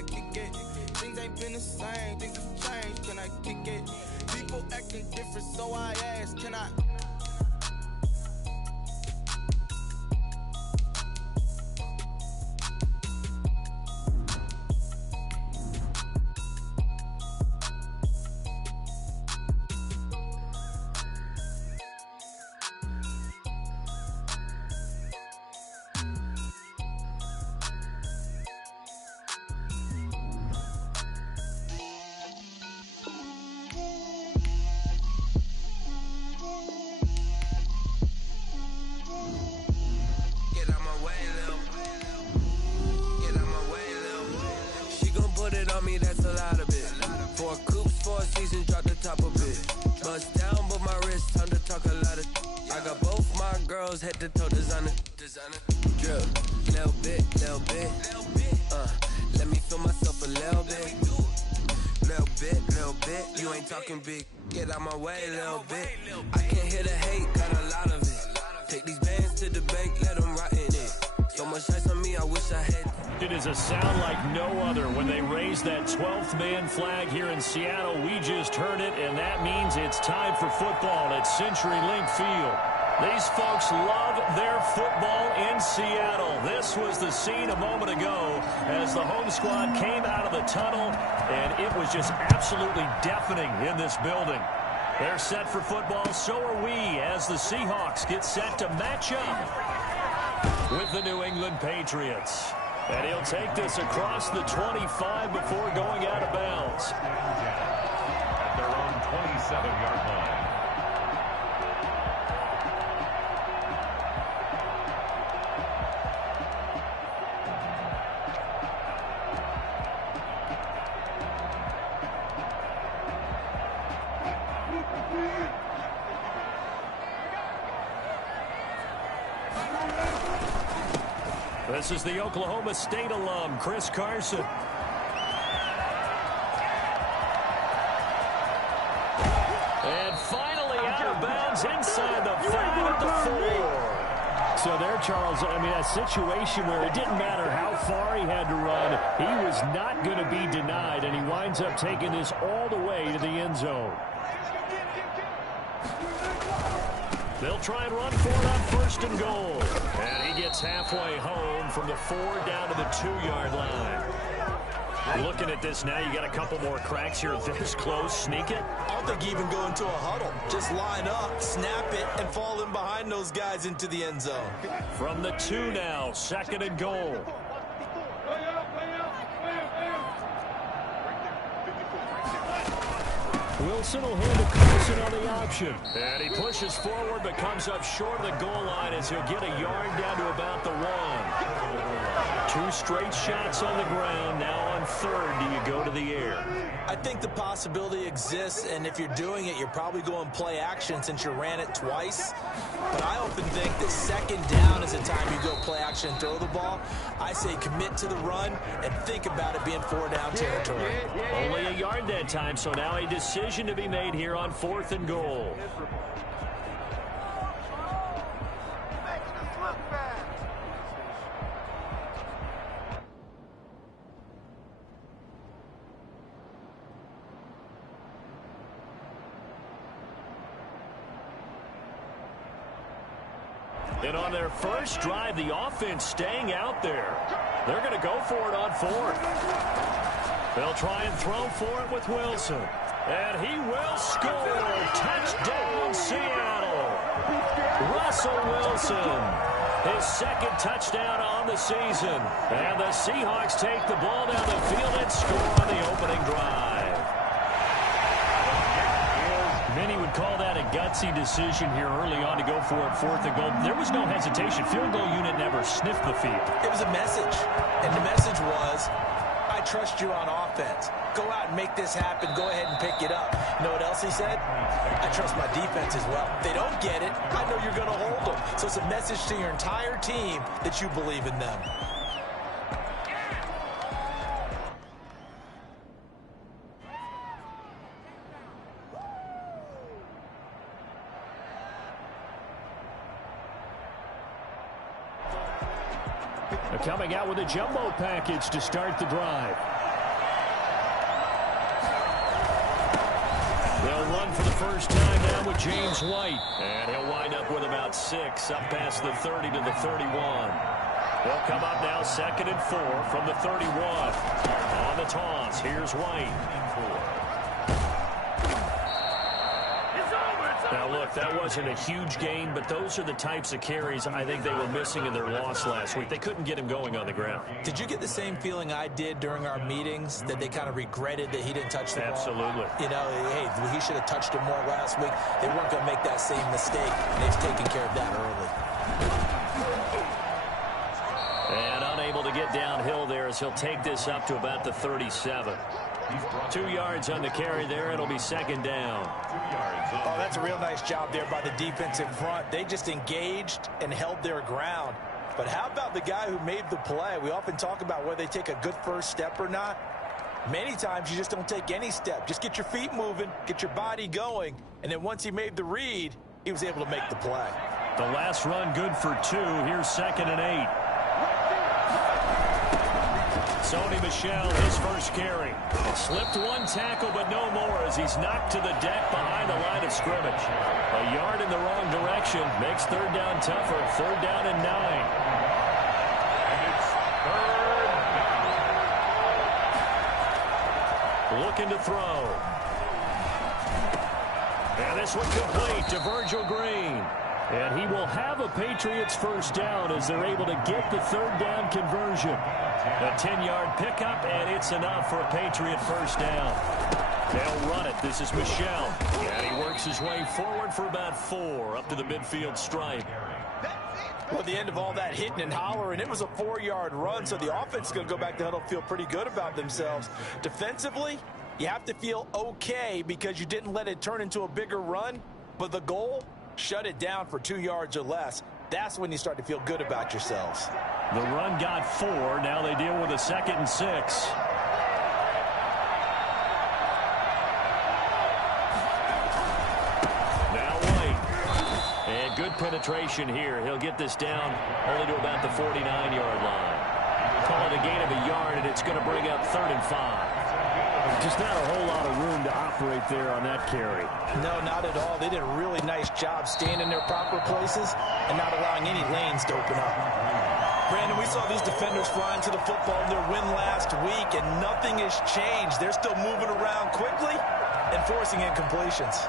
I kick it? Things ain't been the same, things have changed, can I kick it? People acting different, so I ask, can I? That's a lot of it. For coops, 4 seasons, drop the top of it. Bust down, but my wrist, time to talk a lot of. I got both my girls head to toe designer. Drip, little bit. Let me feel myself a little bit. Little bit. You ain't talking big. Get out my way, little bit. I can't hear the hate, got a lot of it. Take these bands to the bank, let them rot in it. So much ice on me, I wish I had. It is a sound like no other when they raise that 12th man flag here in Seattle. We just heard it, and that means it's time for football at CenturyLink Field. These folks love their football in Seattle. This was the scene a moment ago as the home squad came out of the tunnel, and it was just absolutely deafening in this building. They're set for football, so are we, as the Seahawks get set to match up with the New England Patriots. And he'll take this across the 25 before going out of bounds. At their own 27-yard line. This is the Oklahoma State alum, Chris Carson. And finally out of bounds inside the 5 at the 4. So there, Charles, I mean, a situation where it didn't matter how far he had to run, he was not going to be denied, and he winds up taking this all the way to the end zone. They'll try and run for it on 1st and goal. And he gets halfway home from the 4 down to the 2-yard line. Looking at this now, you got a couple more cracks here this close. Sneak it. I don't think even go into a huddle. Just line up, snap it, and fall in behind those guys into the end zone. From the 2 now, 2nd and goal. Wilson will hand to Carson on the option. And he pushes forward but comes up short of the goal line as he'll get a yard down to about the 1. 2 straight shots on the ground. Now on 3rd, do you go to the air? I think the possibility exists, and if you're doing it, you're probably going play action since you ran it twice. But I often think that 2nd down is the time you go play action and throw the ball. I say commit to the run and think about it being 4 down territory. Only a yard that time, so now a decision to be made here on 4th and goal. And on their first drive, the offense staying out there. They're going to go for it on 4th. They'll try and throw for it with Wilson. And he will score. Touchdown, Seattle. Russell Wilson. His 2nd touchdown on the season. And the Seahawks take the ball down the field and score on the opening drive. Many would call that a gutsy decision here early on to go for it 4th and goal. There was no hesitation. Field goal unit never sniffed the field. It was a message. And the message was, I trust you on offense. Go out and make this happen. Go ahead and pick it up. You know what else he said? I trust my defense as well. If they don't get it, I know you're going to hold them. So it's a message to your entire team that you believe in them. Coming out with a jumbo package to start the drive. first time now with James White. And he'll wind up with about 6 up past the 30 to the 31. They'll come up now 2nd and 4 from the 31. On the toss, here's White. Now, look, that wasn't a huge gain, but those are the types of carries I think they were missing in their loss last week. They couldn't get him going on the ground. Did you get the same feeling I did during our meetings, that they kind of regretted that he didn't touch the ball? Absolutely. You know, hey, he should have touched it more last week. They weren't going to make that same mistake, and they've taken care of that early. And unable to get downhill there as he'll take this up to about the 37. 2 yards on the carry there. It'll be 2nd down. Oh, that's a real nice job there by the defensive front. They just engaged and held their ground. But how about the guy who made the play? We often talk about whether they take a good first step or not. Many times you just don't take any step. Just get your feet moving, get your body going, and then once he made the read, he was able to make the play. The last run good for 2. Here's 2nd and 8. Sony Michel, his first carry. Slipped one tackle, but no more as he's knocked to the deck behind the line of scrimmage. A yard in the wrong direction makes 3rd down tougher. 3rd down and 9. And it's 3rd down. Looking to throw. And this one complete to Virgil Green. And he will have a Patriots first down as they're able to get the 3rd down conversion. A 10-yard pickup, and it's enough for a Patriot first down. They'll run it. This is Michel. And he works his way forward for about 4 up to the midfield stripe. Well, at the end of all that hitting and hollering, it was a 4-yard run, so the offense is going to go back to huddle, feel pretty good about themselves. Defensively, you have to feel okay because you didn't let it turn into a bigger run, but the goal, shut it down for 2 yards or less. That's when you start to feel good about yourselves. The run got 4. Now they deal with a 2nd and 6. Now White. And good penetration here. He'll get this down only to about the 49-yard line. Call it a gain of a yard, and it's going to bring up 3rd and 5. Just not a whole lot of room to operate there on that carry. No, not at all. They did a really nice job staying in their proper places and not allowing any lanes to open up. Brandon, we saw these defenders flying to the football in their win last week, and nothing has changed. They're still moving around quickly and forcing incompletions.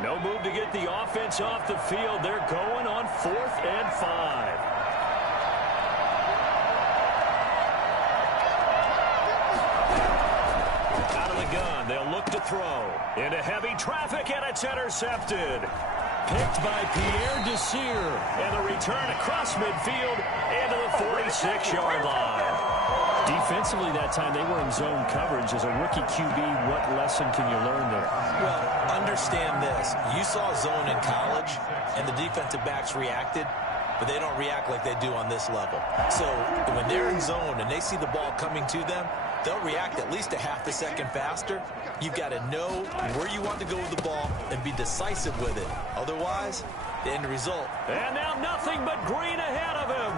No move to get the offense off the field. They're going on 4th and 5. Out of the gun, they'll look to throw. Into heavy traffic, and it's intercepted. Picked by Pierre Desir. And the return across midfield into the 46-yard line. Defensively that time, they were in zone coverage. As a rookie QB, what lesson can you learn there? Well, understand this. You saw zone in college, and the defensive backs reacted, but they don't react like they do on this level. So when they're in zone and they see the ball coming to them, they'll react at least a half a second faster. You've got to know where you want to go with the ball and be decisive with it. Otherwise, the end result. And now nothing but green ahead of him.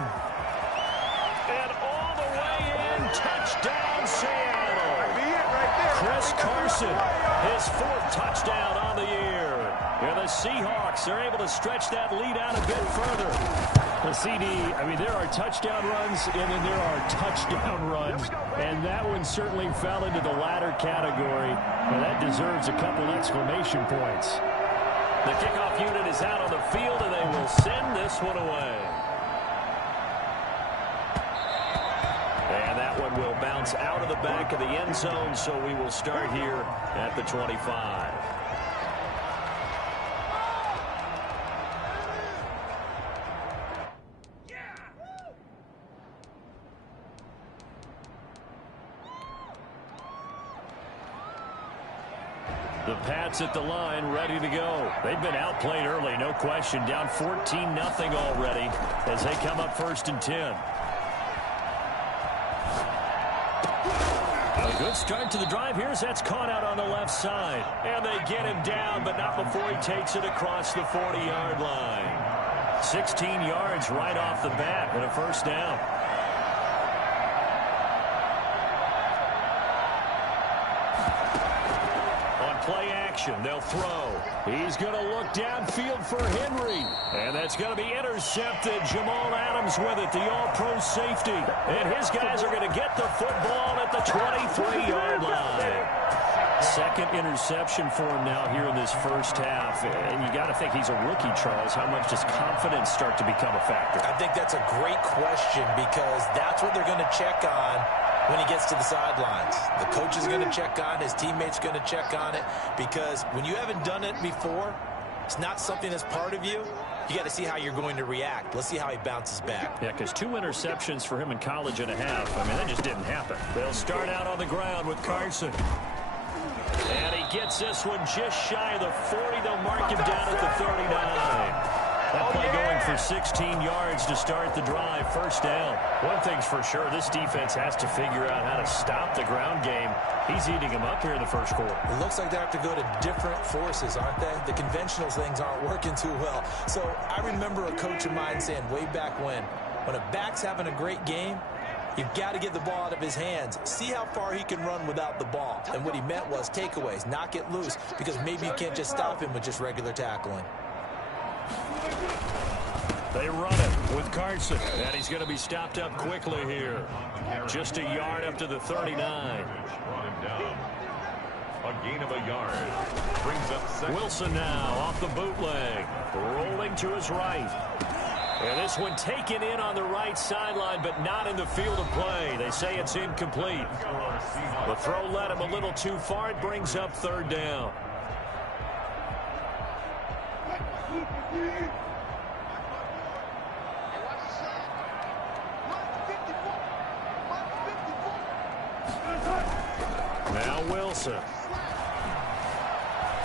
And all the way in, touchdown Seattle. Chris Carson, his 4th touchdown on the year. And the Seahawks are able to stretch that lead out a bit further. The CD, I mean, there are touchdown runs, and then there are touchdown runs. And that one certainly fell into the latter category. And that deserves a couple exclamation points. The kickoff unit is out on the field, and they will send this one away. And that one will bounce out of the back of the end zone, so we will start here at the 25. The Pats at the line, ready to go. They've been outplayed early, no question. Down 14-0 already as they come up 1st and 10. Good start to the drive here as that's caught out on the left side. And they get him down, but not before he takes it across the 40-yard line. 16 yards right off the bat and a first down. Play action. They'll throw. He's going to look downfield for Henry. And that's going to be intercepted. Jamal Adams with it, the all-pro safety. And his guys are going to get the football at the 23-yard line. Second interception for him now here in this first half. And you got to think he's a rookie, Charles. How much does confidence start to become a factor? I think that's a great question because that's what they're going to check on when he gets to the sidelines. The coach is going to check on, his teammates going to check on it, because when you haven't done it before, it's not something that's part of you. You got to see how you're going to react. Let's see how he bounces back. Yeah, because 2 interceptions for him in college and a half. I mean, that just didn't happen. They'll start out on the ground with Carson. And he gets this one just shy of the 40. They'll mark him down at the 39. That play going for 16 yards to start the drive. First down. One thing's for sure, this defense has to figure out how to stop the ground game. He's eating them up here in the first quarter. It looks like they have to go to different forces, aren't they? The conventional things aren't working too well. So I remember a coach of mine saying way back when a back's having a great game, you've got to get the ball out of his hands. See how far he can run without the ball. And what he meant was takeaways, knock it loose, because maybe you can't just stop him with just regular tackling. They run it with Carson, and he's going to be stopped up quickly here. Just a yard up to the 39. Brought him down. A gain of a yard. Brings up second. Wilson now off the bootleg. Rolling to his right. And this one taken in on the right sideline, but not in the field of play. They say it's incomplete. The throw led him a little too far. It brings up third down. Now Wilson.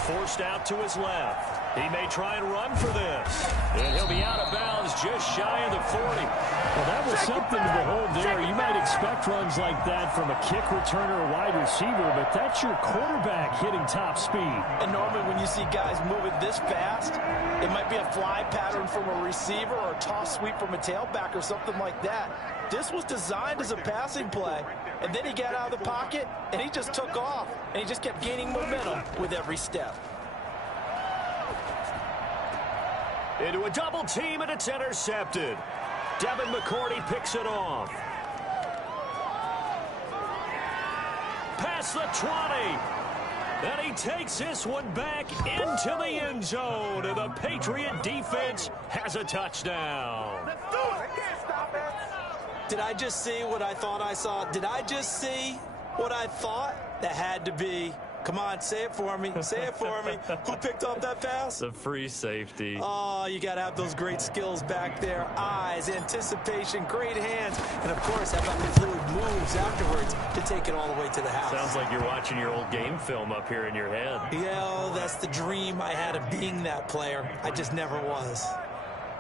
Forced out to his left. He may try and run for this. And he'll be out of bounds just shy of the 40. Well, that was something to behold there. You might expect runs like that from a kick returner or wide receiver, but that's your quarterback hitting top speed. And normally when you see guys moving this fast, it might be a fly pattern from a receiver or a toss sweep from a tailback or something like that. This was designed as a passing play, and then he got out of the pocket, and he just took off, and he just kept gaining momentum with every step. Into a double team, and it's intercepted. Devin McCourty picks it off. Past the 20. And he takes this one back into the end zone. And the Patriot defense has a touchdown. Let's do it. I can't stop it. Did I just see what I thought I saw? Did I just see what I thought? That had to be. Come on, say it for me. Say it for me. Who picked up that pass? The free safety. Oh, you got to have those great skills back there. Eyes, anticipation, great hands, and, of course, how about the fluid moves afterwards to take it all the way to the house. Sounds like you're watching your old game film up here in your head. Yeah, that's the dream I had of being that player. I just never was.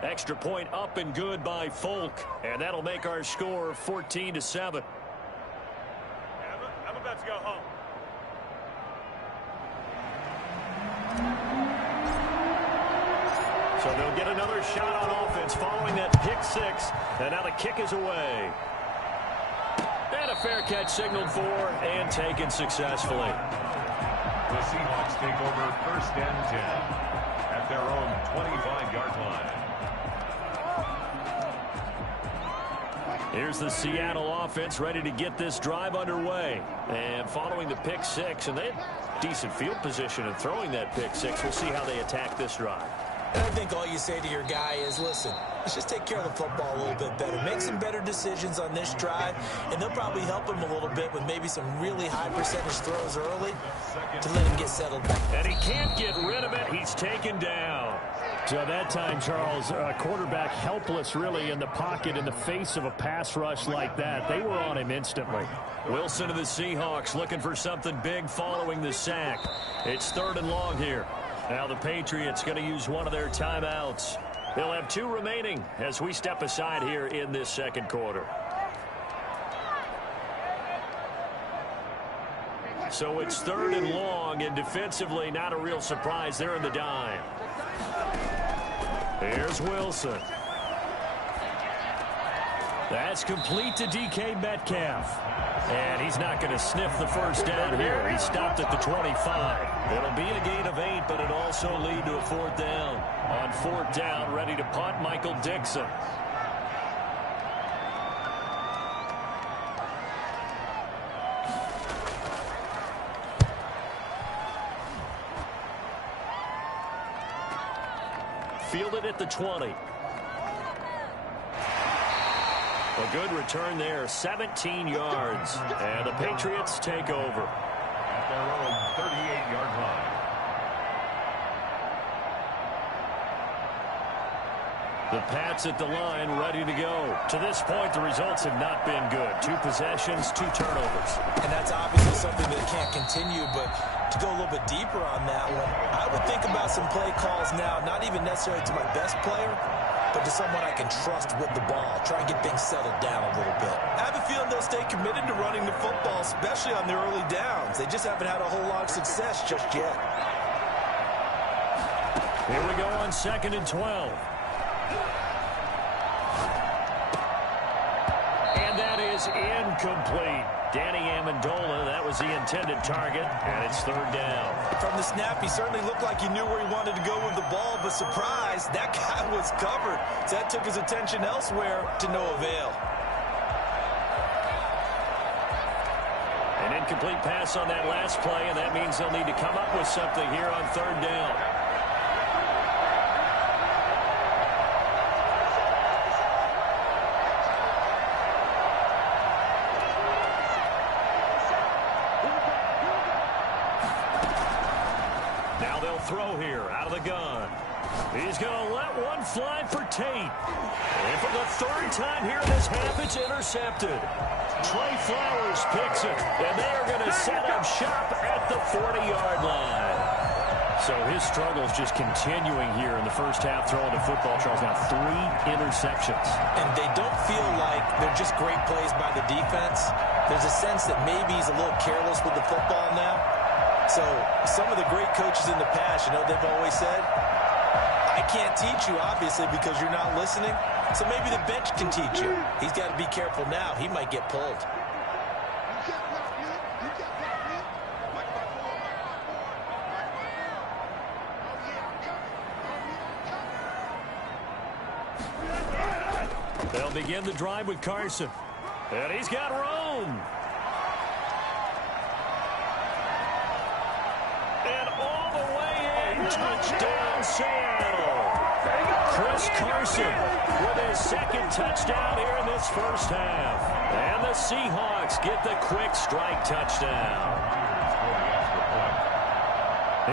Extra point up and good by Folk, and that'll make our score 14-7. I'm about to go home. So they'll get another shot on offense following that pick six. And now the kick is away. And a fair catch signaled for and taken successfully. The Seahawks take over first and 10 at their own 25-yard line. Here's the Seattle offense ready to get this drive underway. And following the pick six, and they had decent field position in throwing that pick six. We'll see how they attack this drive. And I think all you say to your guy is, listen, let's just take care of the football a little bit better. Make some better decisions on this drive, and they'll probably help him a little bit with maybe some really high percentage throws early to let him get settled back. And he can't get rid of it. He's taken down. So that time, Charles, quarterback helpless really in the pocket in the face of a pass rush like that. They were on him instantly. Wilson of the Seahawks looking for something big following the sack. It's 3rd and long here. Now the Patriots going to use one of their timeouts. They'll have 2 remaining as we step aside here in this second quarter. So it's 3rd and long, and defensively not a real surprise. They're in the dime. Here's Wilson. That's complete to DK Metcalf. And he's not going to sniff the first down here. He stopped at the 25. It'll be a gain of 8, but it also lead to a 4th down. On 4th down, ready to punt, Michael Dixon. Fielded at the 20. A good return there, 17 yards. And the Patriots take over. At their own 38-yard line. The Pats at the line, ready to go. To this point, the results have not been good. 2 possessions, 2 turnovers. And that's obviously something that can't continue, but to go a little bit deeper on that one, I would think about some play calls now, not even necessarily to my best player, but to someone I can trust with the ball. Try and get things settled down a little bit. I have a feeling they'll stay committed to running the football, especially on the early downs. They just haven't had a whole lot of success just yet. Here we go on 2nd and 12. And that is incomplete. Danny Amendola, that was the intended target, and it's 3rd down. From the snap, he certainly looked like he knew where he wanted to go with the ball, but surprise, that guy was covered. So that took his attention elsewhere to no avail. An incomplete pass on that last play, and that means they'll need to come up with something here on 3rd down. Throw here out of the gun. He's going to let one fly for Tate. And for the 3rd time here in this half, it's intercepted. Trey Flowers picks it, and they are going to set up shop at the 40-yard line. So his struggles just continuing here in the first half, throwing the football. Charles, now 3 interceptions. And they don't feel like they're just great plays by the defense. There's a sense that maybe he's a little careless with the football now. So some of the great coaches in the past, you know, they've always said, I can't teach you, obviously, because you're not listening. So maybe the bench can teach you. He's got to be careful now. He might get pulled. They'll begin the drive with Carson. And he's got room. Touchdown, Seattle. Chris Carson with his 2nd touchdown here in this first half. And the Seahawks get the quick strike touchdown.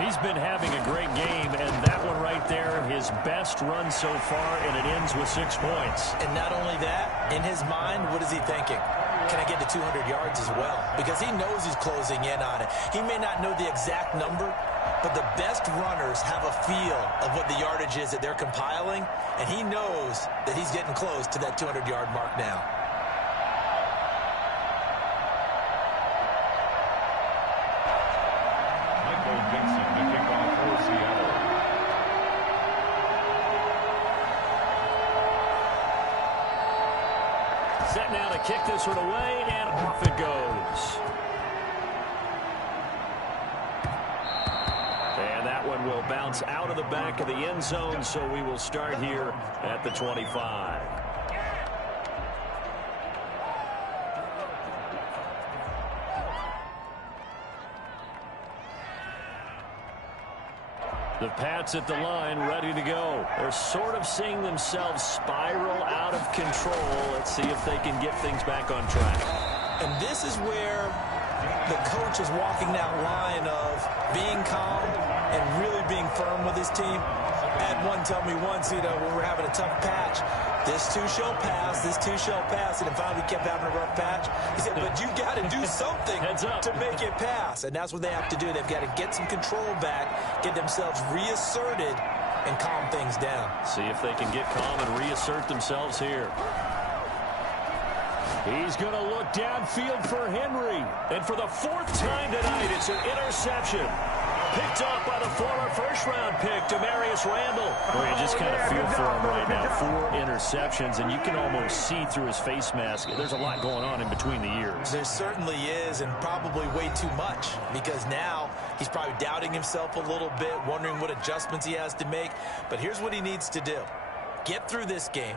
He's been having a great game, and that one right there, his best run so far, and it ends with 6 points. And not only that, in his mind, what is he thinking? Can I get to 200 yards as well? Because he knows he's closing in on it. He may not know the exact number, but the best runners have a feel of what the yardage is that they're compiling, and he knows that he's getting close to that 200-yard mark now. Michael Dixon to kick off for Seattle. Set now to kick this one away, and off it goes. And that one will bounce out of the back of the end zone, so we will start here at the 25. The Pats at the line, ready to go. They're sort of seeing themselves spiral out of control. Let's see if they can get things back on track. And this is where the coach is walking that line of being calm and really being firm with his team. I had one tell me once, you know, when we're having a tough patch, this too shall pass, this too shall pass, and it finally kept having a rough patch. He said, but you got to do something to make it pass, and that's what they have to do. They've got to get some control back, get themselves reasserted, and calm things down. See if they can get calm and reassert themselves here. He's going to look downfield for Henry. And for the 4th time tonight, it's an interception. Picked up by the former first-round pick, Damarius Randall. Well, you just kind of feel for him right now. 4 interceptions, and you can almost see through his face mask. There's a lot going on in between the ears. There certainly is, and probably way too much, because now he's probably doubting himself a little bit, wondering what adjustments he has to make. But here's what he needs to do. Get through this game,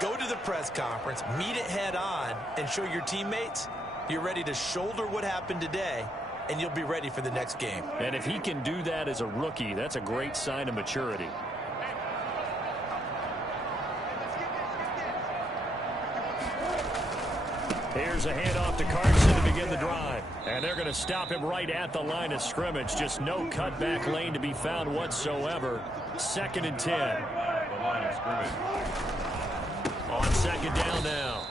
go to the press conference, meet it head-on, and show your teammates you're ready to shoulder what happened today, and you'll be ready for the next game. And if he can do that as a rookie, that's a great sign of maturity. Here's a handoff to Carson to begin the drive. And they're going to stop him right at the line of scrimmage. Just no cutback lane to be found whatsoever. 2nd and 10. The line of scrimmage. On 2nd down now.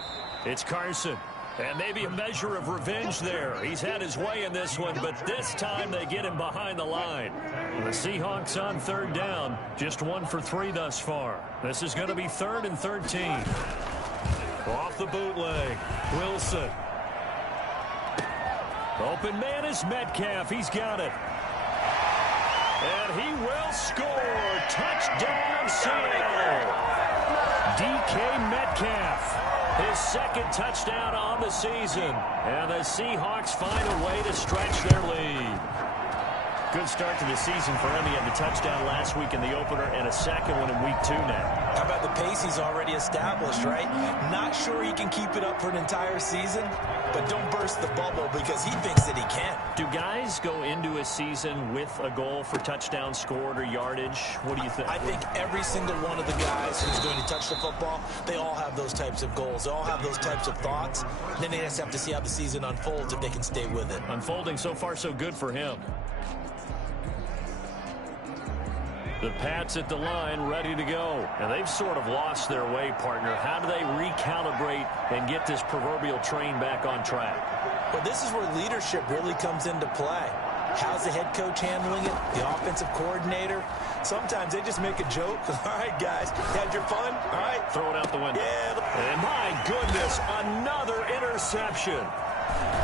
It's Carson. And maybe a measure of revenge there. He's had his way in this one, but this time they get him behind the line. The Seahawks on 3rd down. Just 1 for 3 thus far. This is going to be 3rd and 13. Off the bootleg. Wilson. Open man is Metcalf. He's got it. And he will score. Touchdown, Seattle. DK Metcalf. His 2nd touchdown on the season. And the Seahawks find a way to stretch their lead. Good start to the season for him. He had the touchdown last week in the opener and a 2nd one in week 2 now. How about the pace he's already established, right? Not sure he can keep it up for an entire season, but don't burst the bubble because he thinks that he can. Do guys go into a season with a goal for touchdowns scored or yardage? What do you think? I think every single one of the guys who's going to touch the football, they all have those types of goals. They all have those types of thoughts. And then they just have to see how the season unfolds if they can stay with it. Unfolding so far so good for him. The Pats at the line, ready to go. And they've sort of lost their way, partner. How do they recalibrate and get this proverbial train back on track? Well, this is where leadership really comes into play. How's the head coach handling it? The offensive coordinator? Sometimes they just make a joke. All right, guys, had your fun? All right. Throw it out the window. Yeah. And my goodness, another interception.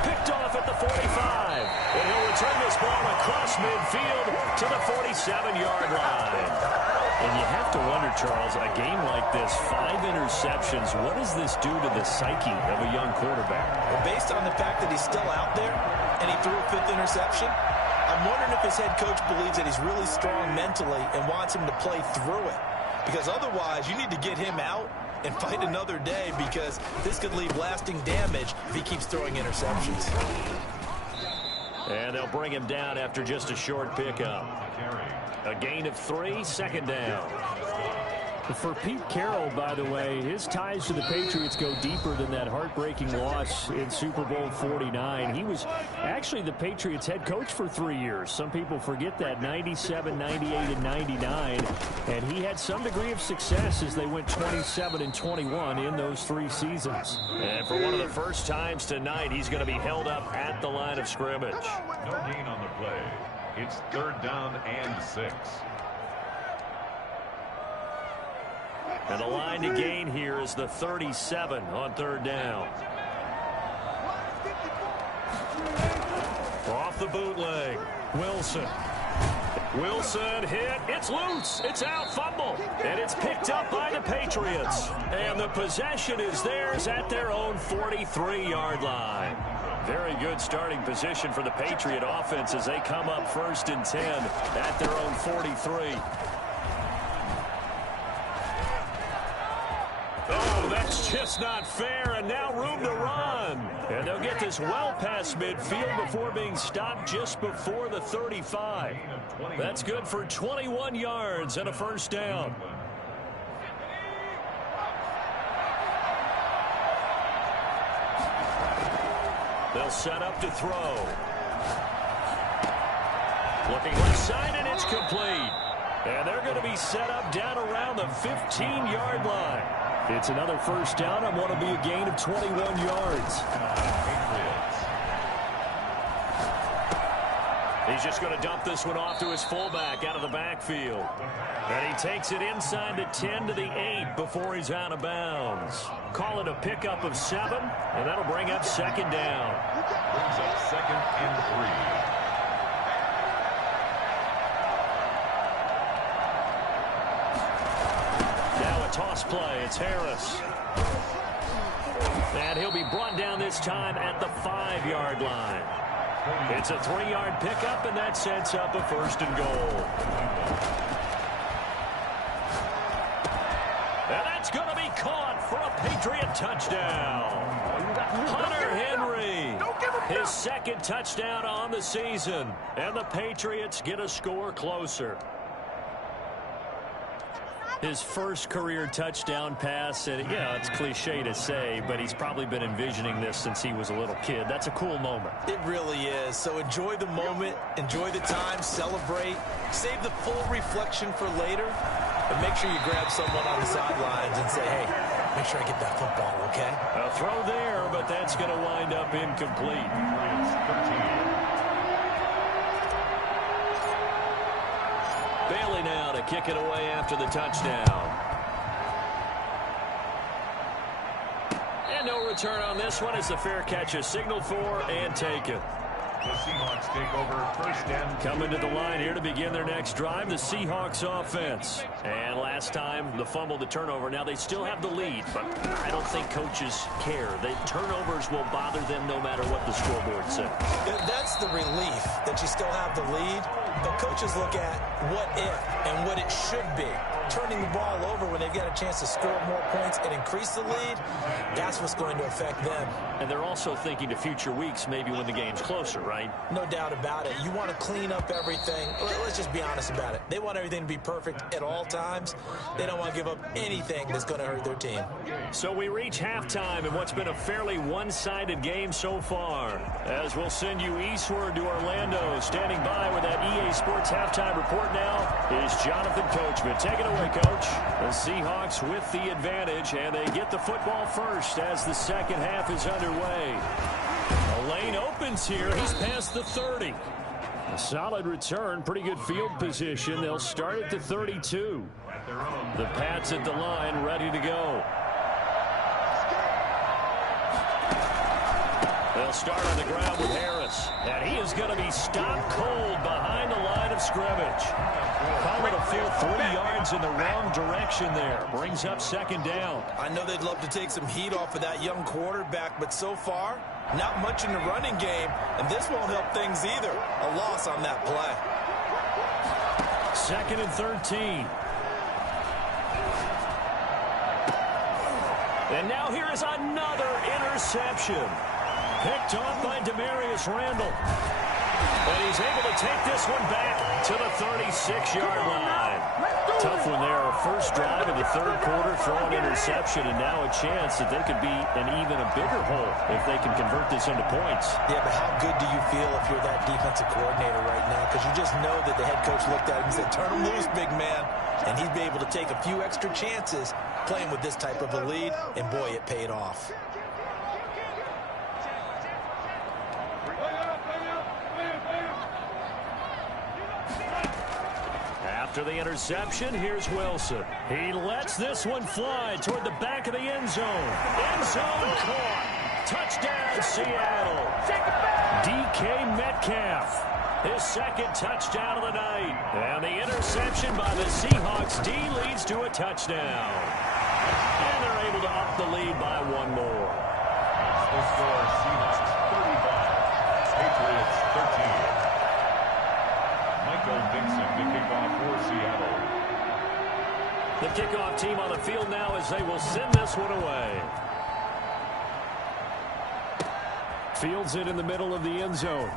Picked off at the 45. And he'll return this ball across midfield to the 47-yard line. And you have to wonder, Charles, a game like this, 5 interceptions, what does this do to the psyche of a young quarterback? Well, based on the fact that he's still out there and he threw a 5th interception, I'm wondering if his head coach believes that he's really strong mentally and wants him to play through it. Because otherwise, you need to get him out and fight another day, because this could leave lasting damage if he keeps throwing interceptions. And they'll bring him down after just a short pickup. A gain of 3, 2nd down. For Pete Carroll, by the way, his ties to the Patriots go deeper than that heartbreaking loss in Super Bowl 49. He was actually the Patriots head coach for 3 years. Some people forget that, 97, 98, and 99. And he had some degree of success as they went 27 and 21 in those 3 seasons. And for one of the first times tonight, he's going to be held up at the line of scrimmage. No gain on the play. It's 3rd down and 6. And the line to gain here is the 37 on 3rd down. Off the bootleg, Wilson. Wilson hit. It's loose. It's out. Fumble. And it's picked up by the Patriots. And the possession is theirs at their own 43-yard line. Very good starting position for the Patriot offense as they come up 1st and 10 at their own 43. Oh, that's just not fair, and now room to run. And they'll get this well past midfield before being stopped just before the 35. That's good for 21 yards and a 1st down. They'll set up to throw. Looking left side, and it's complete. And they're going to be set up down around the 15-yard line. It's another 1st down and what will be a gain of 21 yards. He's just going to dump this one off to his fullback out of the backfield. And he takes it inside the 10 to the 8 before he's out of bounds. Call it a pickup of 7, and that'll bring up second down. Brings up 2nd and 3. Toss play. It's Harris. And he'll be brought down this time at the 5-yard line. It's a 3-yard pickup, and that sets up a 1st and goal. And that's going to be caught for a Patriot touchdown. Hunter Henry, his 2nd touchdown on the season. And the Patriots get a score closer. His first career touchdown pass, and yeah, it's cliche to say, but he's probably been envisioning this since he was a little kid. That's a cool moment. It really is. So enjoy the moment, enjoy the time, celebrate, save the full reflection for later, and make sure you grab someone on the sidelines and say, hey, make sure I get that football, okay? A throw there, but that's going to wind up incomplete. Bailey now to kick it away after the touchdown. And no return on this one. It's a fair catch, a signal for, and taken. The Seahawks take over 1st and 2. Coming to the line here to begin their next drive, the Seahawks offense. And last time, the fumble, the turnover. Now they still have the lead, but I don't think coaches care. The turnovers will bother them no matter what the scoreboard says. That's the relief that you still have the lead. But coaches look at what if and what it should be. Turning the ball over when they've got a chance to score more points and increase the lead, that's what's going to affect them. And they're also thinking to future weeks, maybe when the game's closer, right? No doubt about it. You want to clean up everything. Let's just be honest about it. They want everything to be perfect at all times. They don't want to give up anything that's going to hurt their team. So we reach halftime in what's been a fairly one-sided game so far. As we'll send you eastward to Orlando. Standing by with that EA Sports halftime report now is Jonathan Coachman. Take it away, Coach. The Seahawks with the advantage, and they get the football first as the second half is underway. The lane opens here. He's past the 30. A solid return, pretty good field position. They'll start at the 32. The Pats at the line, ready to go. They'll start on the ground with Harris, and he is going to be stopped cold behind the line of scrimmage. Call it a full 3 yards in the wrong direction there. Brings up second down. I know they'd love to take some heat off of that young quarterback, but so far, not much in the running game, and this won't help things either. A loss on that play. 2nd and 13. And now here is another interception. Picked off by Demarius Randall. And he's able to take this one back to the 36-yard line. Tough one there. First drive of the 3rd quarter, throw an interception, and now a chance that they could be an even a bigger hole if they can convert this into points. Yeah, but how good do you feel if you're that defensive coordinator right now? Because you just know that the head coach looked at him and said, turn him loose, big man. And he'd be able to take a few extra chances playing with this type of a lead, and boy, it paid off. After the interception, here's Wilson. He lets this one fly toward the back of the end zone. End zone caught. Touchdown, Seattle. DK Metcalf. His 2nd touchdown of the night. And the interception by the Seahawks D leads to a touchdown. And they're able to up the lead by 1 more. The score, Seahawks 35, Patriots 13. Michael Dixon to kick off for Seattle. The kickoff team on the field now as they will send this one away. Fields it in the middle of the end zone.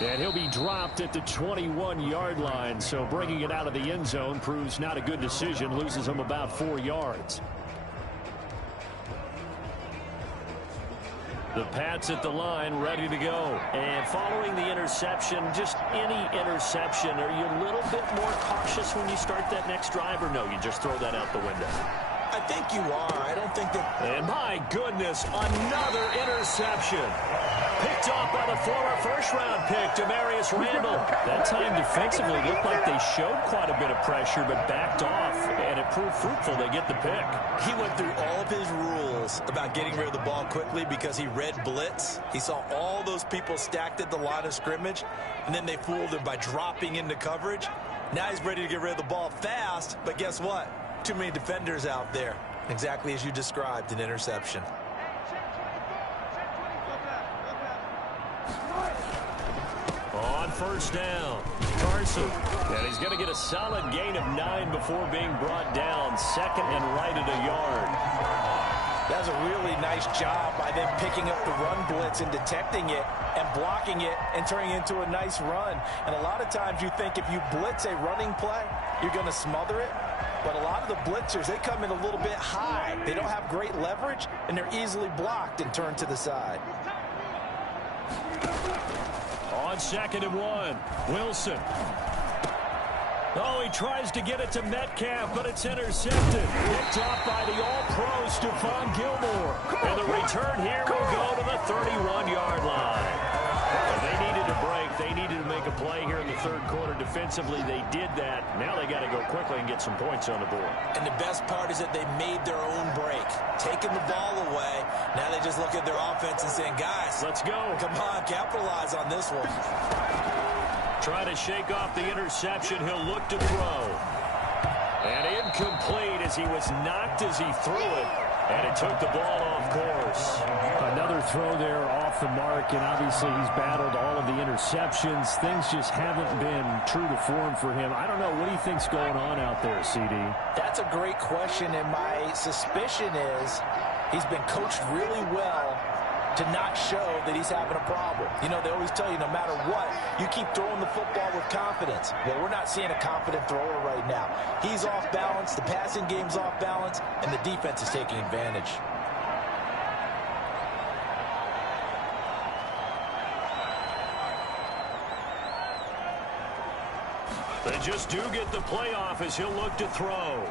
And he'll be dropped at the 21-yard line, so bringing it out of the end zone proves not a good decision, loses him about 4 yards. The Pats at the line, ready to go. And following the interception, just any interception, are you a little bit more cautious when you start that next drive, or no, you just throw that out the window? I think you are. I don't think that... And my goodness, another interception. Picked Picked off by the former first-round pick, Demarius Randall. That time defensively looked like they showed quite a bit of pressure, but backed off, and it proved fruitful. They get the pick. He went through all of his rules about getting rid of the ball quickly because he read blitz. He saw all those people stacked at the line of scrimmage, and then they fooled him by dropping into coverage. Now he's ready to get rid of the ball fast, but guess what? Too many defenders out there. Exactly as you described, an interception. On first down, Carson. And he's going to get a solid gain of 9 before being brought down. Second and right at a yard. That's a really nice job by them picking up the run blitz and detecting it and blocking it and turning it into a nice run. And a lot of times you think if you blitz a running play, you're going to smother it. But a lot of the blitzers, they come in a little bit high. They don't have great leverage, and they're easily blocked and turned to the side. On 2nd and 1, Wilson. Oh, he tries to get it to Metcalf, but it's intercepted. Picked off by the All-Pro Stephon Gilmore. And the return here will go to the 31-yard line. Well, they needed a break. They needed to make a play here in the third quarter. Defensively, they did that. Now they got to go quickly and get some points on the board. And the best part is that they made their own break. Taking the ball away. Now they just look at their offense and saying, guys, let's go. Come on, capitalize on this one. Try to shake off the interception. He'll look to throw. And incomplete as he was knocked as he threw it. And it took the ball off course. Another throw there off the mark, and obviously he's battled all of the interceptions. Things just haven't been true to form for him. I don't know. What do you think's going on out there, CD? That's a great question, and my suspicion is he's been coached really well to not show that he's having a problem. You know, they always tell you no matter what, you keep throwing the football with confidence. Well, we're not seeing a confident thrower right now. He's off balance, the passing game's off balance, and the defense is taking advantage. They just do get the playoff as he'll look to throw.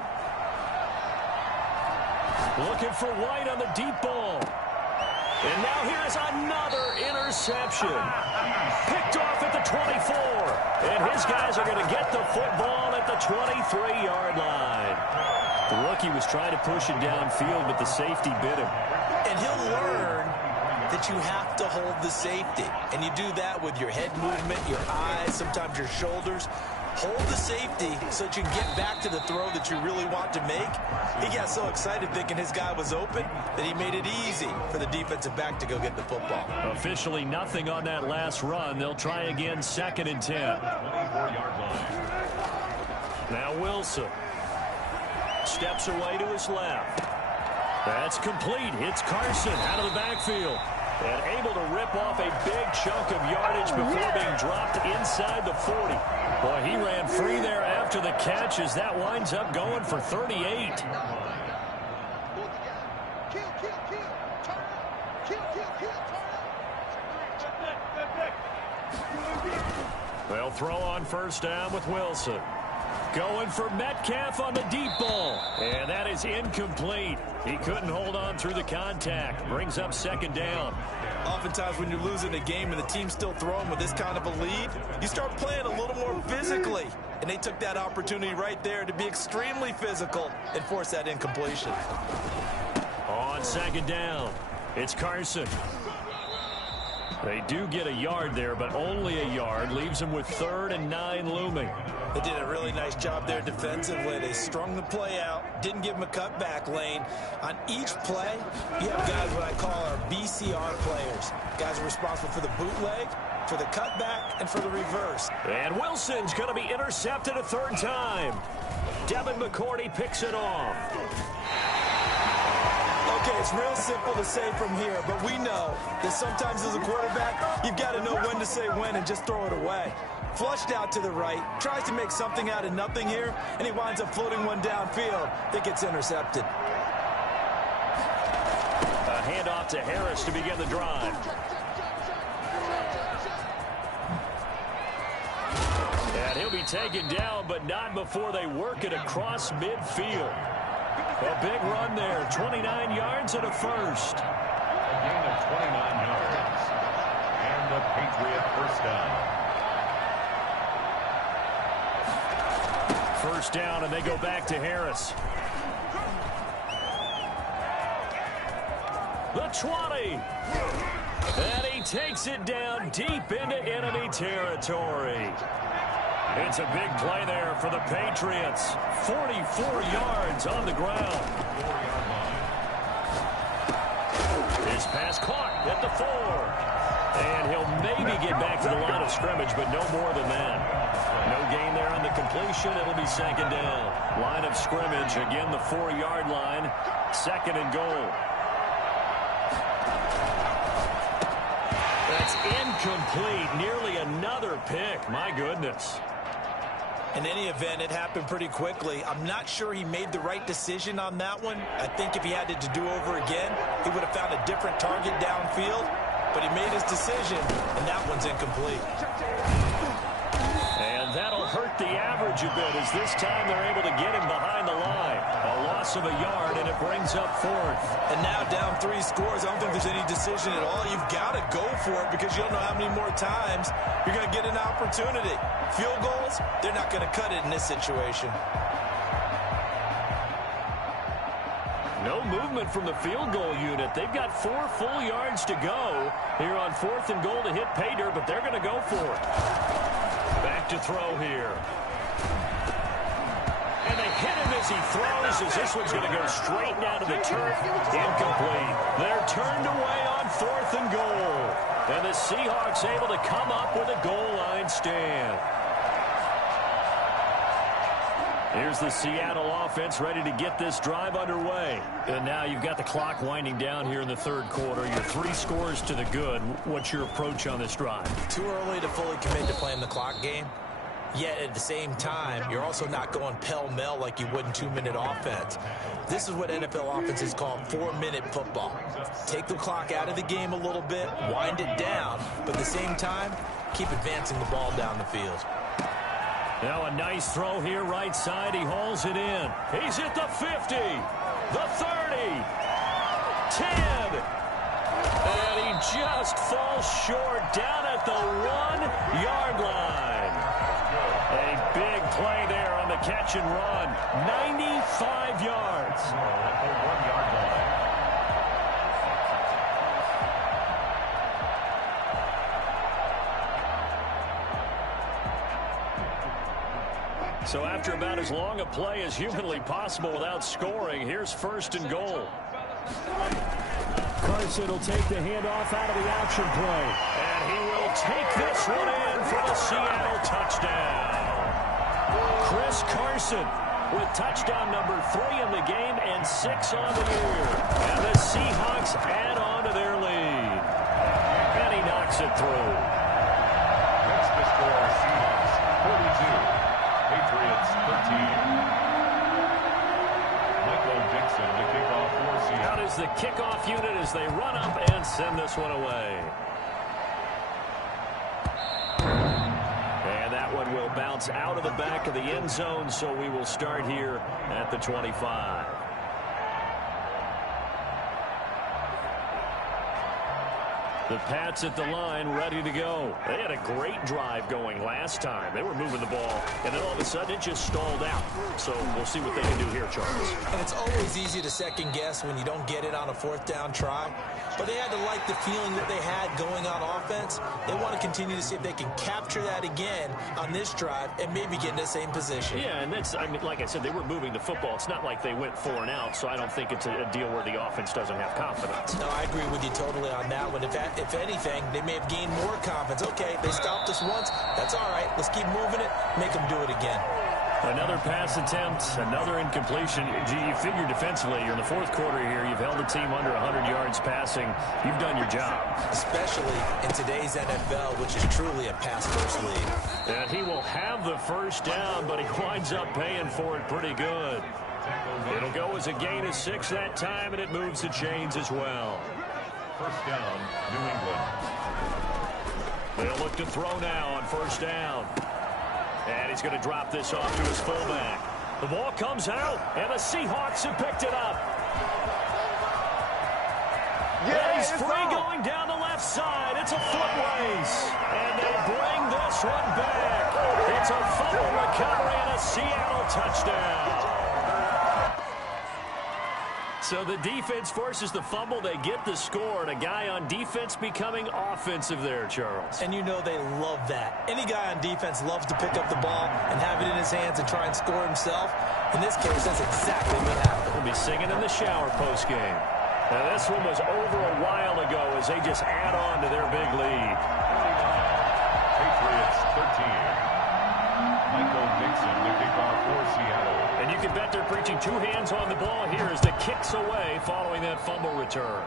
Looking for White on the deep ball. And now here's another interception. Picked off at the 24. And his guys are going to get the football at the 23-yard line. The rookie was trying to push it downfield, but the safety bit him. And he'll learn that you have to hold the safety. And you do that with your head movement, your eyes, sometimes your shoulders. Hold the safety so that you can get back to the throw that you really want to make. He got so excited thinking his guy was open that he made it easy for the defensive back to go get the football. Officially nothing on that last run. They'll try again 2nd and 10. 24-yard line. Now Wilson steps away to his left. That's complete. It's Carson out of the backfield. And able to rip off a big chunk of yardage before being dropped inside the 40. Boy, he ran free there after the catch as that winds up going for 38. They'll throw on first down with Wilson. Going for Metcalf on the deep ball. And that is incomplete. He couldn't hold on through the contact. Brings up 2nd down. Oftentimes when you're losing a game and the team's still throwing with this kind of a lead, you start playing a little more physically. And they took that opportunity right there to be extremely physical and force that incompletion. On 2nd down, it's Carson. They do get a yard there, but only a yard. Leaves them with 3rd and 9 looming. They did a really nice job there defensively. They strung the play out, didn't give them a cutback lane. On each play, you have guys what I call our BCR players. Guys are responsible for the bootleg, for the cutback, and for the reverse. And Wilson's going to be intercepted a 3rd time. Devin McCourty picks it off. Okay, it's real simple to say from here, but we know that sometimes as a quarterback, you've got to know when to say when and just throw it away. Flushed out to the right, tries to make something out of nothing here, and he winds up floating one downfield that gets intercepted. A handoff to Harris to begin the drive. And he'll be taken down, but not before they work it across midfield. A big run there, 29 yards and a first. A gain of 29 yards. a Patriot first down. First down, and they go back to Harris. The 20. And he takes it down deep into enemy territory. It's a big play there for the Patriots. 44 yards on the ground. His pass caught at the 4. And he'll maybe get back to the line of scrimmage, but no more than that. No gain there on the completion. It'll be second down. Line of scrimmage, again the 4-yard line. Second and goal. That's incomplete. Nearly another pick. My goodness. In any event, it happened pretty quickly. I'm not sure he made the right decision on that one. I think if he had it to do over again, he would have found a different target downfield. But he made his decision, and that one's incomplete. And that'll hurt the average a bit, as this time they're able to get him behind the line. A loss of a yard, and it brings up 4th. And now down 3 scores. I don't think there's any decision at all. You've got to go for it because you don't know how many more times you're going to get an opportunity. Field goals, they're not going to cut it in this situation. No movement from the field goal unit. They've got 4 full yards to go here on 4th and goal to hit pay dirt, but they're going to go for it. Back to throw here. And they hit him as he throws, as this one's going to go straight down to the turf. Incomplete. They're turned away on 4th and goal. And the Seahawks able to come up with a goal line stand. Here's the Seattle offense ready to get this drive underway. And now you've got the clock winding down here in the 3rd quarter. You're 3 scores to the good. What's your approach on this drive? Too early to fully commit to playing the clock game. Yet at the same time, you're also not going pell-mell like you would in 2-minute offense. This is what NFL offenses call 4-minute football. Take the clock out of the game a little bit, wind it down, but at the same time, keep advancing the ball down the field. Now a nice throw here right side. He hauls it in. He's at the 50, the 30, 10. And he just falls short down at the 1-yard line. A big play there on the catch and run. 95 yards. At the 1-yard line. So after about as long a play as humanly possible without scoring, here's 1st and goal. Carson will take the handoff out of the option play. And he will take this one in for the Seattle touchdown. Chris Carson with touchdown number 3 in the game and 6 on the year. And the Seahawks add on to their lead. And he knocks it through. That's the score. Seahawks 42. Patriots 13. Michael Dixon to kick off for Seattle. Out is the kickoff unit as they run up and send this one away. And that one will bounce out of the back of the end zone, so we will start here at the 25. The Pats at the line, ready to go. They had a great drive going last time. They were moving the ball, and then all of a sudden it just stalled out. So we'll see what they can do here, Charles. And it's always easy to second guess when you don't get it on a 4th down try. But they had to like the feeling that they had going on offense. They want to continue to see if they can capture that again on this drive and maybe get in the same position. Yeah, and that's, I mean, like I said, they were moving the football. It's not like they went 4 and out, so I don't think it's a deal where the offense doesn't have confidence. No, I agree with you totally on that one. If anything, they may have gained more confidence. Okay, they stopped us once. That's all right. Let's keep moving it. Make them do it again. Another pass attempt, another incompletion. You figure defensively, you're in the 4th quarter here. You've held the team under 100 yards passing. You've done your job. Especially in today's NFL, which is truly a pass-first league. And he will have the 1st down, but he winds up paying for it pretty good. It'll go as a gain of 6 that time, and it moves the chains as well. 1st down, New England. They'll look to throw now on 1st down. And he's going to drop this off to his fullback. The ball comes out, and the Seahawks have picked it up. Yeah, and he's free going down the left left side. It's a foot race. And they bring this one back. It's a fumble recovery and a Seattle touchdown. So the defense forces the fumble. They get the score, and a guy on defense becoming offensive there, Charles. And you know they love that. Any guy on defense loves to pick up the ball and have it in his hands and try and score himself. In this case, that's exactly what happened. We'll be singing in the shower postgame. Now, this one was over a while ago as they just add on to their big lead. Patriots 13. Michael Dixon to kick off for Seattle. And you can bet they're preaching two hands on the ball here as the kick's away following that fumble return.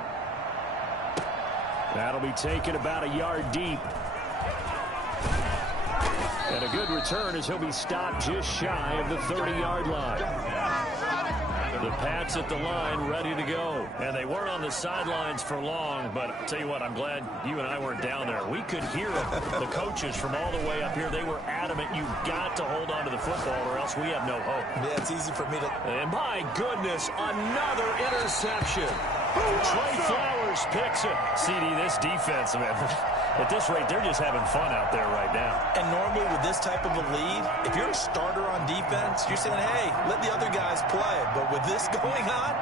That'll be taken about a yard deep. And a good return as he'll be stopped just shy of the 30-yard line. The Pats at the line ready to go. And they weren't on the sidelines for long, but I'll tell you what, I'm glad you and I weren't down there. We could hear the coaches from all the way up here. They were adamant, you've got to hold on to the football or else we have no hope. Yeah, it's easy for me to... And my goodness, another interception. Trey Flowers picks it. CD, this defense, man, at this rate, they're just having fun out there right now. And normally with this type of a lead, if you're a starter on defense, you're saying, hey, let the other guys play. But with this going on,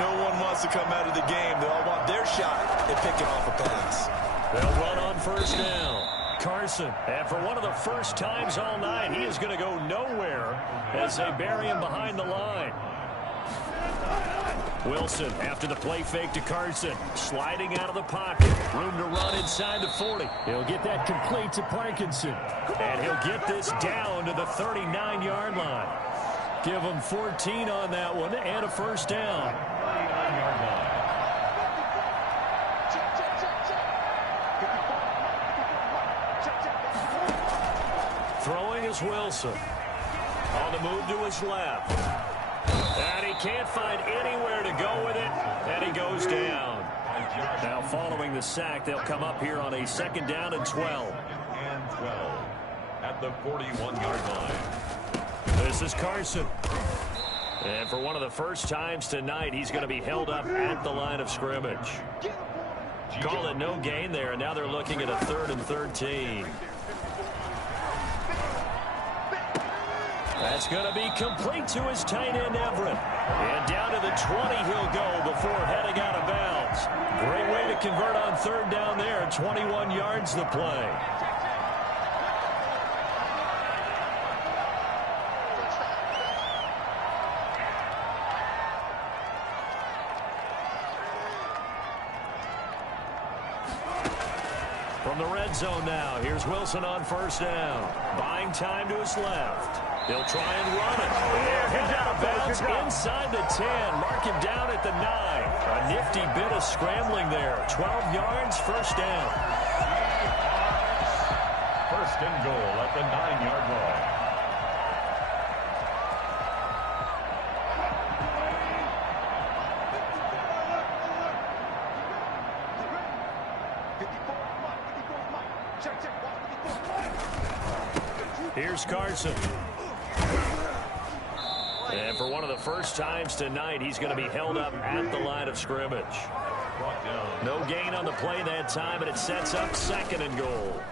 no one wants to come out of the game. They all want their shot at picking off a pass. They'll run on first down. Carson, and for one of the first times all night, he is going to go nowhere as they bury him behind the line. Wilson, after the play fake to Carson, sliding out of the pocket. Room to run inside the 40. He'll get that complete to Parkinson. And he'll get this down to the 39-yard line. Give him 14 on that one and a first down. 39-yard line. Throwing is Wilson. On the move to his left. And he can't find anywhere to go with it, and he goes down. Now following the sack, they'll come up here on a second down and 12. And 12 at the 41-yard line. This is Carson. And for one of the first times tonight, he's going to be held up at the line of scrimmage. Call it no gain there, and now they're looking at a 3rd and 13. That's going to be complete to his tight end, Everett. And down to the 20 he'll go before heading out of bounds. Great way to convert on 3rd down there. 21 yards the play. From the red zone now, here's Wilson on first down. Buying time to his left. He'll try and run it. They're hit out of bounds inside the 10. Mark him down at the 9. A nifty bit of scrambling there. 12 yards, first down. First and goal at the 9-yard line. Here's Carson. And for one of the first times tonight, he's going to be held up at the line of scrimmage. No gain on the play that time, and it sets up 2nd and goal.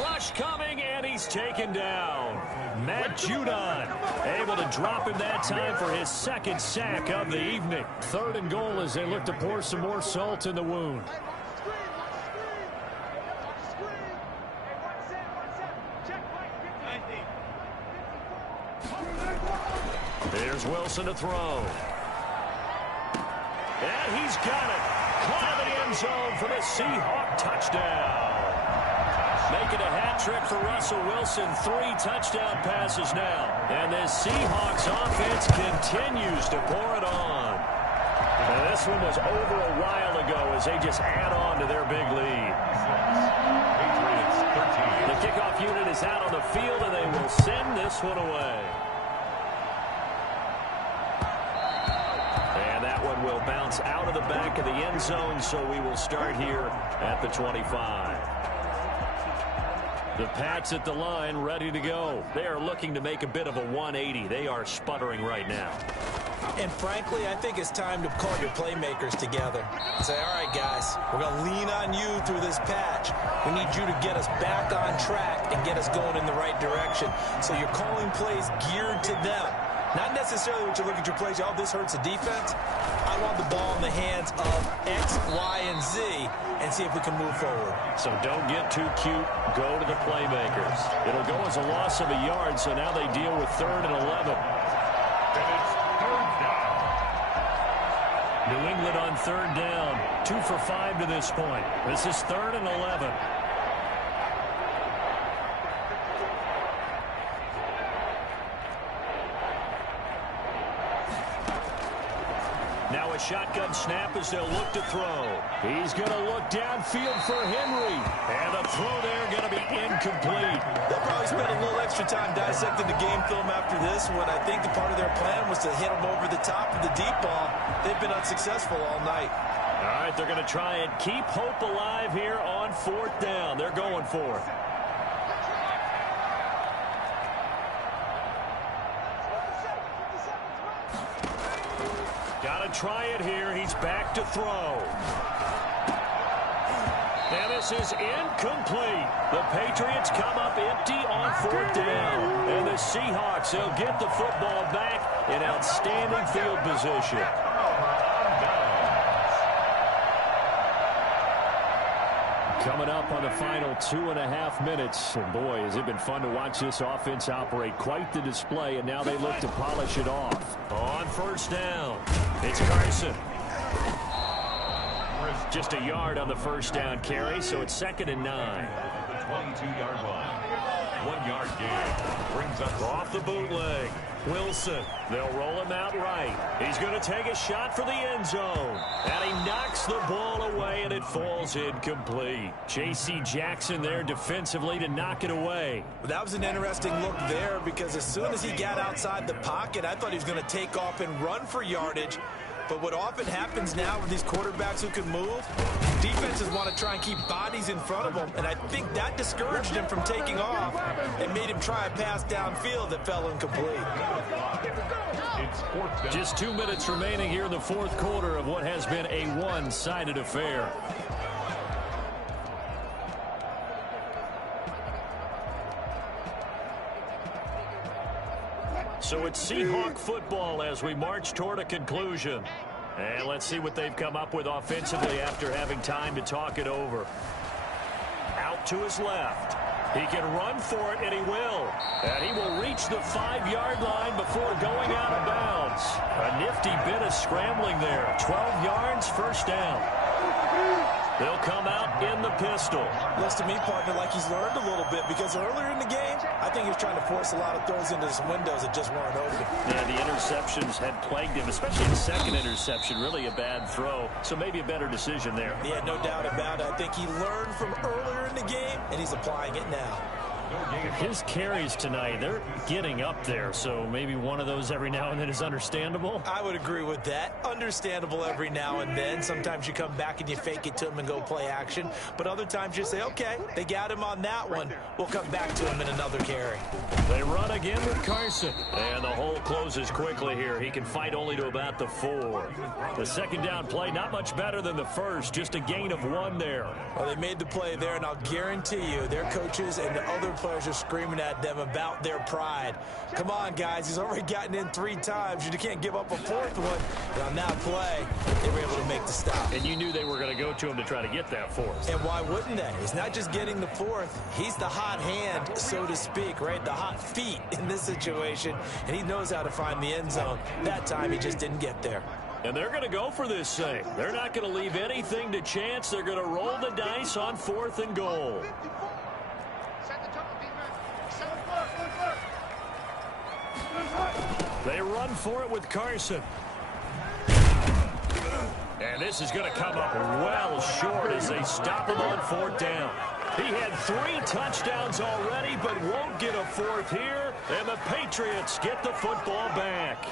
Rush coming, and he's taken down. Matt Judon able to drop him that time for his 2nd sack of the evening. 3rd and goal as they look to pour some more salt in the wound. There's Wilson to throw. And he's got it. Climbing the end zone for the Seahawk touchdown. Making a hat trick for Russell Wilson. 3 touchdown passes now. And this Seahawks offense continues to pour it on. And this one was over a while ago as they just add on to their big lead. Patriots 13. The kickoff unit is out on the field, and they will send this one away. Will bounce out of the back of the end zone, so we will start here at the 25. The Pats at the line ready to go. They are looking to make a bit of a 180. They are sputtering right now. And frankly, I think it's time to call your playmakers together and say, all right, guys, we're going to lean on you through this patch. We need you to get us back on track and get us going in the right direction. So you're calling plays geared to them. Not necessarily what you look at your plays, oh, this hurts the defense. I want the ball in the hands of X, Y, and Z and see if we can move forward. So don't get too cute. Go to the playmakers. It'll go as a loss of a yard, so now they deal with 3rd and 11. And it's 3rd down. New England on 3rd down. 2 for 5 to this point. This is 3rd and 11. Now a shotgun snap as they'll look to throw. He's going to look downfield for Henry. And the throw there going to be incomplete. They'll probably spend a little extra time dissecting the game film after this one. I think the part of their plan was to hit them over the top of the deep ball. They've been unsuccessful all night. All right, they're going to try and keep hope alive here on 4th down. They're going for it. Got to try it here. He's back to throw. And this is incomplete. The Patriots come up empty on 4th down. And the Seahawks, they'll get the football back in outstanding field position. Coming up on the final 2.5 minutes. And boy, has it been fun to watch this offense operate. Quite the display, and now they look to polish it off. On 1st down, it's Carson. Just a yard on the 1st down carry, so it's 2nd and 9. The 22-yard line. 1-yard gain. Brings up Off the bootleg. Wilson. They'll roll him out right. He's going to take a shot for the end zone. And he knocks the ball away, and it falls incomplete. J.C. Jackson there defensively to knock it away. Well, that was an interesting look there because as soon as he got outside the pocket, I thought he was going to take off and run for yardage. But what often happens now with these quarterbacks who can move, defenses want to try and keep bodies in front of them. And I think that discouraged him from taking off and made him try a pass downfield that fell incomplete. It's 4th down. Just 2 minutes remaining here in the 4th quarter of what has been a one-sided affair. So it's Seahawk football as we march toward a conclusion. And let's see what they've come up with offensively after having time to talk it over. Out to his left. He can run for it, and he will. And he will reach the 5-yard line before going out of bounds. A nifty bit of scrambling there. 12 yards, 1st down. They'll come out in the pistol. Looks to me, partner, like he's learned a little bit because earlier in the game, I think he was trying to force a lot of throws into some windows that just weren't open. Yeah, the interceptions had plagued him, especially the second interception. Really a bad throw, so maybe a better decision there. Yeah, no doubt about it. I think he learned from earlier in the game, and he's applying it now. His carries tonight, they're getting up there, so maybe one of those every now and then is understandable. I would agree with that. Understandable every now and then. Sometimes you come back and you fake it to him and go play action. But other times you say, okay, they got him on that one. We'll come back to him in another carry. They run again with Carson. And the hole closes quickly here. He can fight only to about the 4. The 2nd down play, not much better than the first. Just a gain of 1 there. Well, they made the play there, and I'll guarantee you their coaches and the other players are screaming at them about their pride. Come on, guys. He's already gotten in 3 times. You can't give up a 4th one. And on that play, they were able to make the stop. And you knew they were going to go to him to try to get that 4th. And why wouldn't they? He's not just getting the 4th. He's the hot hand, so to speak, right? The hot feet in this situation. And he knows how to find the end zone. That time, he just didn't get there. And they're going to go for this thing. They're not going to leave anything to chance. They're going to roll the dice on 4th and goal. They run for it with Carson. And this is going to come up well short as they stop him on 4th down. He had 3 touchdowns already, but won't get a 4th here. And the Patriots get the football back.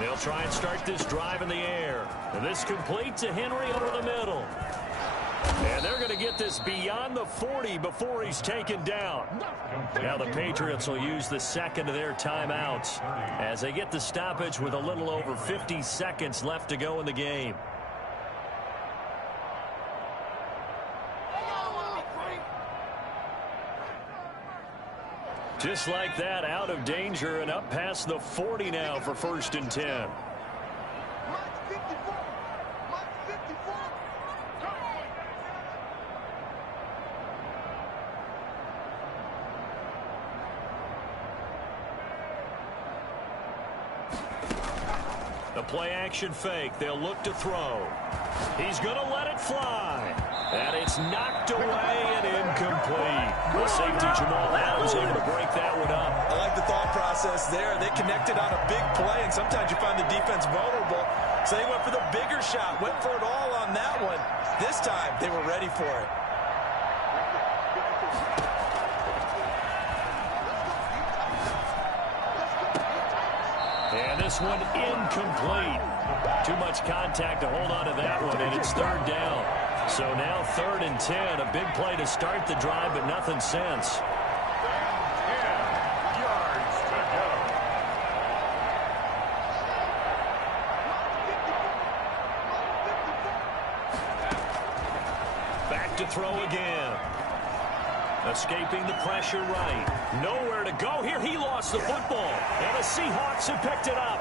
They'll try and start this drive in the air. And this complete to Henry over the middle. And they're going to get this beyond the 40 before he's taken down. Now the Patriots will use the second of their timeouts as they get the stoppage with a little over 50 seconds left to go in the game. Just like that, out of danger and up past the 40 now for 1st and 10. The play action fake. They'll look to throw. He's going to let it fly. And it's knocked away and incomplete. The safety Jamal Adams able to break that one up. I like the thought process there. They connected on a big play, and sometimes you find the defense vulnerable. So they went for the bigger shot, went for it all on that one. This time, they were ready for it. And this one incomplete. Too much contact to hold on to that one, and it's 3rd down. So now 3rd and 10. A big play to start the drive, but nothing since. 10 yards to go. Back to throw again. Escaping the pressure right. Nowhere to go here. He lost the football. And the Seahawks have picked it up.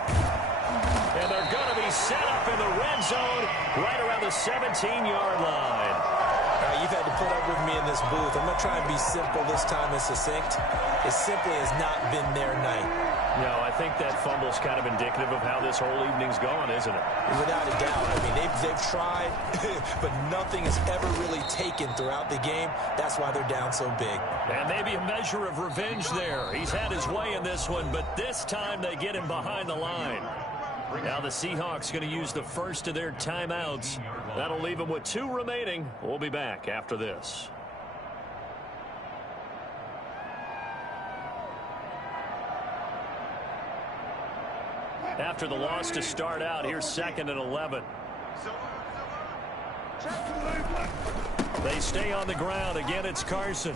And they're going to be set up in the red zone right around the 17-yard line. You've had to put up with me in this booth. I'm going to try and be simple this time and succinct. It simply has not been their night. No, I think that fumble's kind of indicative of how this whole evening's gone, isn't it? Without a doubt. I mean, they've tried, but nothing has ever really taken throughout the game. That's why they're down so big. And maybe a measure of revenge there. He's had his way in this one, but this time they get him behind the line. Now the Seahawks going to use the first of their timeouts. That'll leave them with 2 remaining. We'll be back after this. After the loss to start out, here's 2nd and 11. They stay on the ground. Again, it's Carson.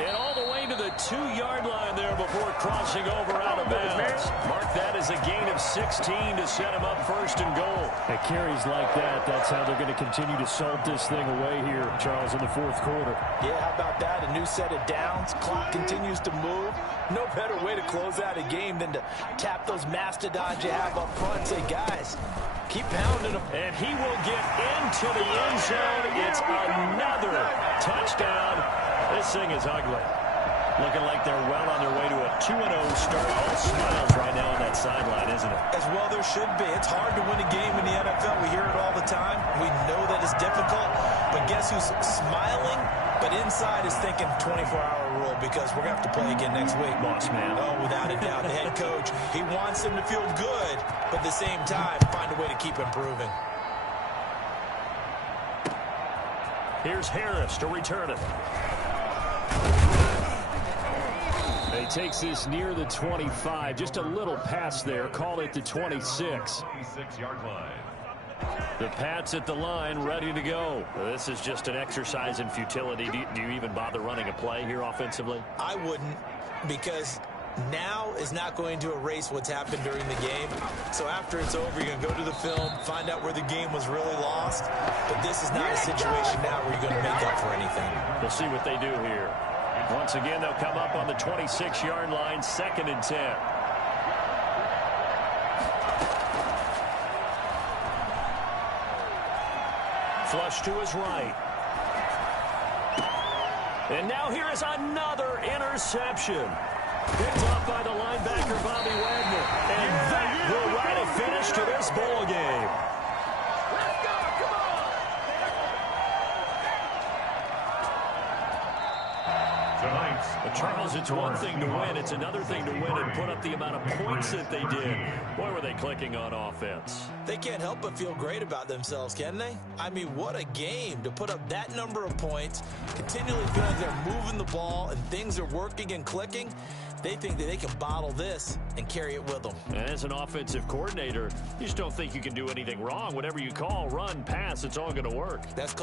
And all the way to the 2-yard line there before crossing over out of bounds. Mark that as a gain of 16 to set him up 1st and goal. At carries like that, that's how they're going to continue to salt this thing away here, Charles, in the 4th quarter. Yeah, how about that? A new set of downs. Clock continues to move. No better way to close out a game than to tap those mastodons you have up front and say, guys, keep pounding them. And he will get into the end zone. It's another touchdown. This thing is ugly. Looking like they're well on their way to a 2-0 start. All smiles right now on that sideline, isn't it? As well there should be. It's hard to win a game in the NFL. We hear it all the time. We know that it's difficult. But guess who's smiling? But inside is thinking 24-hour rule because we're going to have to play again next week. Boss man. Oh, without a doubt. The head coach, he wants them to feel good, but at the same time, find a way to keep improving. Here's Harris to return it. He takes this near the 25. Just a little pass there. Call it the 26. 26-yard line. The Pats at the line, ready to go. This is just an exercise in futility. Do you even bother running a play here offensively? I wouldn't, because now is not going to erase what's happened during the game. So after it's over, you're going to go to the film, find out where the game was really lost. But this is not a situation now where you're going to make up for anything. We'll see what they do here. Once again, they'll come up on the 26-yard line, 2nd and 10. Flush to his right. And now here is another interception. Picked off by the linebacker, Bobby Wagner. And that will write a finish to this ball game. tonight's Charles, it's one thing to win. It's another thing to win and put up the amount of points that they did. Boy, were they clicking on offense. They can't help but feel great about themselves, can they? I mean, what a game to put up that number of points, continually feel like they're moving the ball and things are working and clicking. They think that they can bottle this and carry it with them. And as an offensive coordinator, you just don't think you can do anything wrong. Whatever you call, run, pass, it's all going to work. That's called